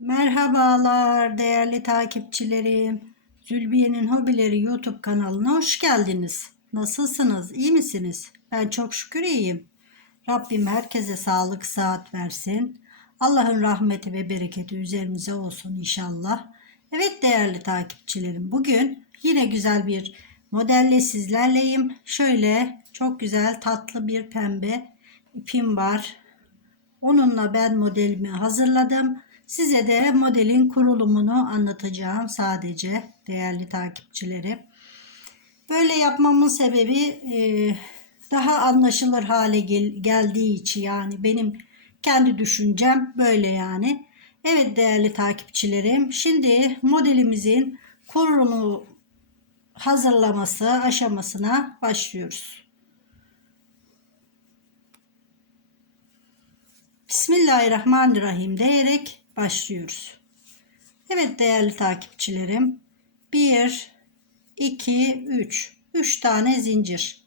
Merhabalar değerli takipçilerim. Zülbiye'nin Hobileri YouTube kanalına hoş geldiniz. Nasılsınız? İyi misiniz? Ben çok şükür iyiyim. Rabbim herkese sağlık, saat versin. Allah'ın rahmeti ve bereketi üzerimize olsun inşallah. Evet değerli takipçilerim, bugün yine güzel bir modelle sizlerleyim. Şöyle çok güzel tatlı bir pembe ipim var. Onunla ben modelimi hazırladım. Size de modelin kurulumunu anlatacağım sadece değerli takipçilerim. Böyle yapmamın sebebi e, daha anlaşılır hale gel- geldiği için yani benim kendi düşüncem böyle yani. Evet değerli takipçilerim şimdi modelimizin kurulumu hazırlaması aşamasına başlıyoruz. Bismillahirrahmanirrahim diyerek başlıyoruz. Evet değerli takipçilerim. 1 2 3 3 tane zincir.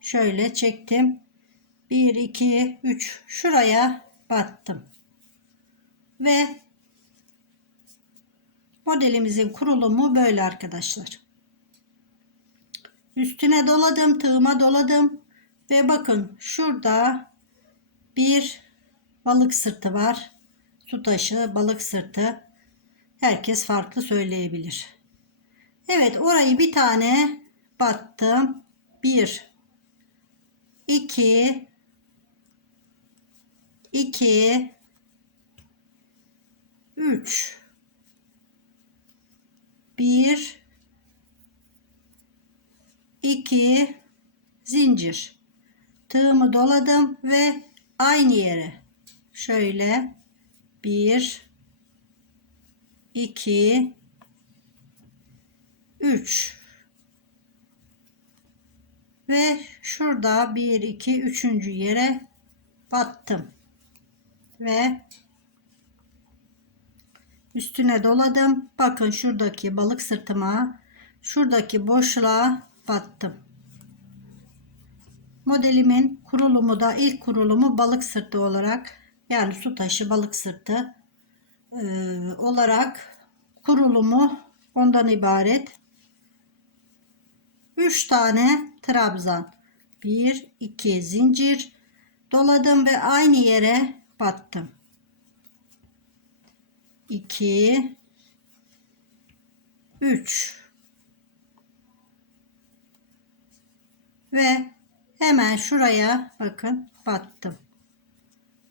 Şöyle çektim. 1 2 3 şuraya battım. Ve modelimizin kurulumu böyle arkadaşlar. Üstüne doladım, tığıma doladım ve bakın şurada bir balık sırtı var. Su taşı, balık sırtı. Herkes farklı söyleyebilir. Evet orayı bir tane battım. Bir, iki, iki, üç, bir, iki, zincir. Tığımı doladım ve aynı yere şöyle bir iki üç. Ve şurada bir iki üçüncü yere battım. Ve üstüne doladım. Bakın şuradaki balık sırtıma şuradaki boşluğa battım. Modelimin kurulumu da ilk kurulumu balık sırtı olarak yani su taşı balık sırtı e, olarak kurulumu ondan ibaret. 3 tane trabzan. 1 2 zincir doladım ve aynı yere battım. 2 3 ve hemen şuraya bakın battım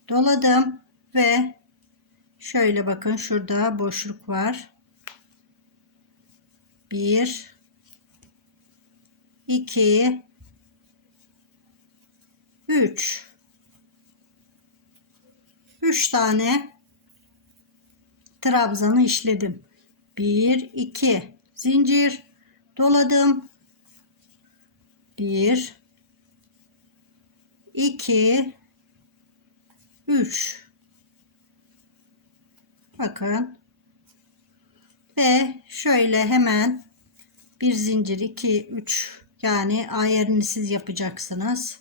doladım ve şöyle bakın şurada boşluk var. 1 2 3 3 tane trabzanı işledim. 1 2 zincir doladım. 1 2 3 bakın. Ve şöyle hemen bir zincir 2 3 yani ayarını siz yapacaksınız.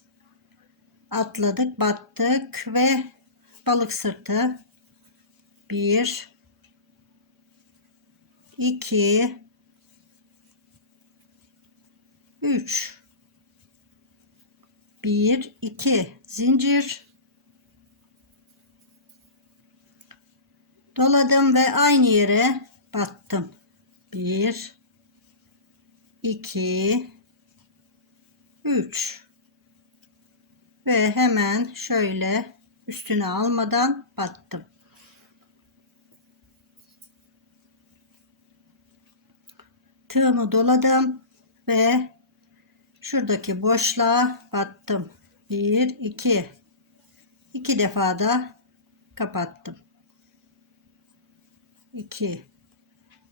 Atladık battık ve balık sırtı. 1 2 3 1 2 zincir doladım ve aynı yere battım. 1 2 3 ve hemen şöyle üstüne almadan battım. Tığımı doladım ve şuradaki boşluğa battım. 1 2 2 defa da kapattım. 2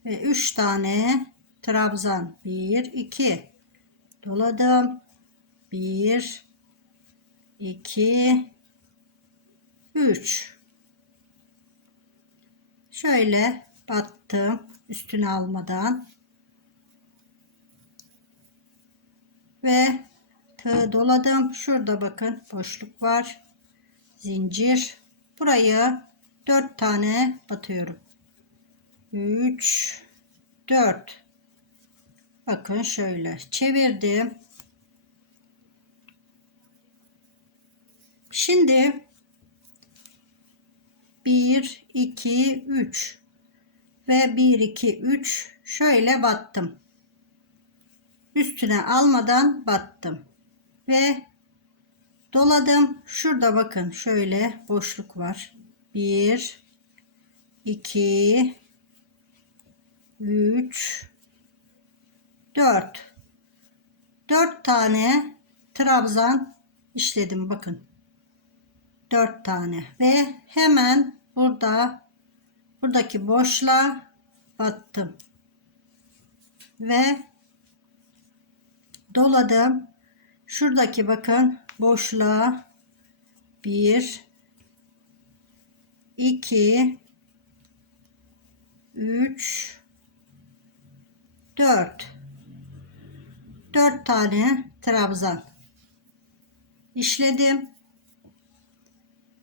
ve 3 tane trabzan. 1 2 doladım. 1 2 3 şöyle battım üstüne almadan. Ve tığ doladım. Şurada bakın boşluk var. Zincir. Burayı 4 tane batıyorum 3 4 Bakın şöyle çevirdim. Şimdi 1 2 3 ve 1 2 3 şöyle battım. Üstüne almadan battım ve doladım. Şurada bakın şöyle boşluk var. 1 2 3 4 4 tane trabzan işledim bakın. 4 tane ve hemen burada buradaki boşluğa battım. Ve doladım. Şuradaki bakın boşluğa 1 2 3 4 4 tane trabzan. İşledim.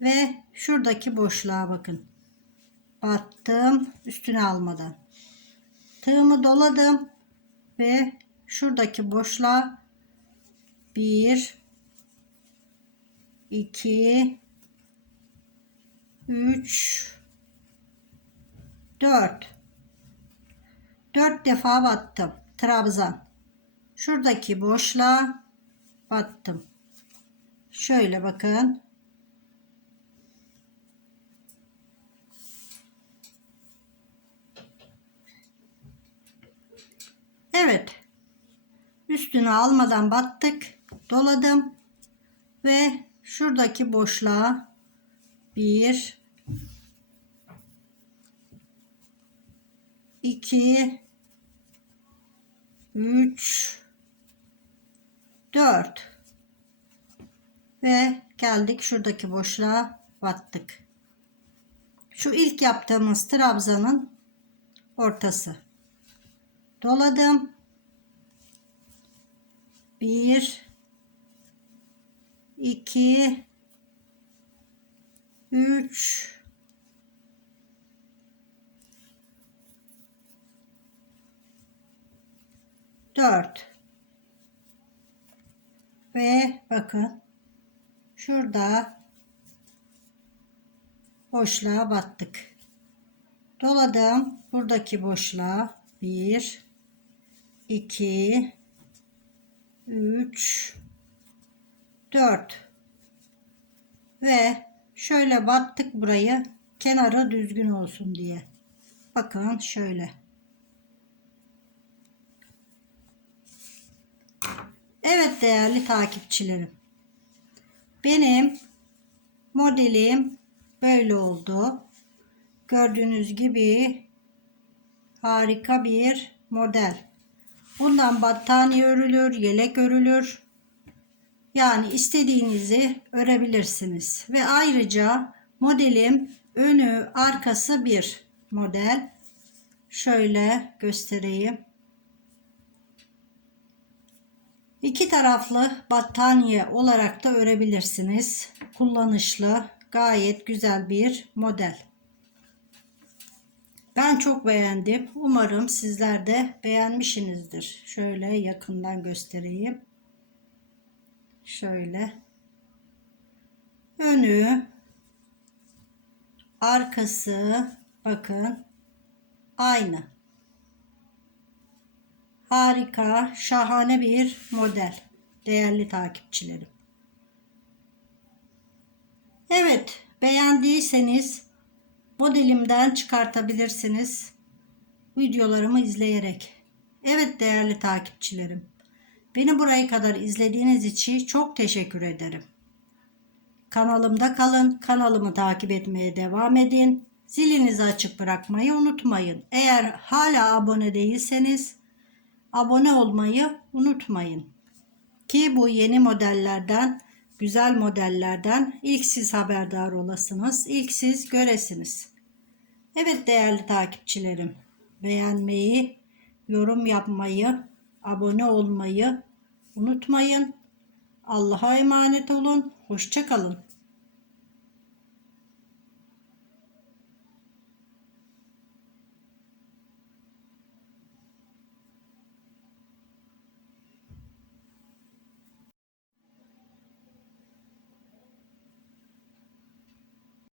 Ve şuradaki boşluğa bakın. Battım üstüne almadan. Tığımı doladım ve şuradaki boşluğa 1 2 3 4 4 defa battım trabzan. Şuradaki boşluğa battım. Şöyle bakın. Evet. Üstünü almadan battık doladım ve şuradaki boşluğa bir 2 3 4 ve geldik şuradaki boşluğa battık. Şu ilk yaptığımız trabzanın ortası. Doladım. 1 2 3 4 ve bakın şurada boşluğa battık. Doladım buradaki boşluğa 1 2 3 4 ve şöyle battık burayı kenarı düzgün olsun diye. Bakın şöyle. Evet değerli takipçilerim. Benim modelim böyle oldu. Gördüğünüz gibi harika bir model. Bundan battaniye örülür, yelek örülür. Yani istediğinizi örebilirsiniz. Ve ayrıca modelim önü arkası bir model. Şöyle göstereyim. İki taraflı battaniye olarak da örebilirsiniz. Kullanışlı, gayet güzel bir model. Ben çok beğendim. Umarım sizler de beğenmişsinizdir. Şöyle yakından göstereyim. Şöyle. Önü, arkası bakın aynı. Harika, şahane bir model. Değerli takipçilerim. Evet, beğendiyseniz modelimden çıkartabilirsiniz. Videolarımı izleyerek. Evet değerli takipçilerim. Beni buraya kadar izlediğiniz için çok teşekkür ederim. Kanalımda kalın, kanalımı takip etmeye devam edin. Zilinizi açık bırakmayı unutmayın. Eğer hala abone değilseniz abone olmayı unutmayın. Ki bu yeni modellerden, güzel modellerden ilk siz haberdar olasınız, ilk siz göresiniz. Evet değerli takipçilerim, beğenmeyi, yorum yapmayı, abone olmayı unutmayın. Allah'a emanet olun. Hoşçakalın.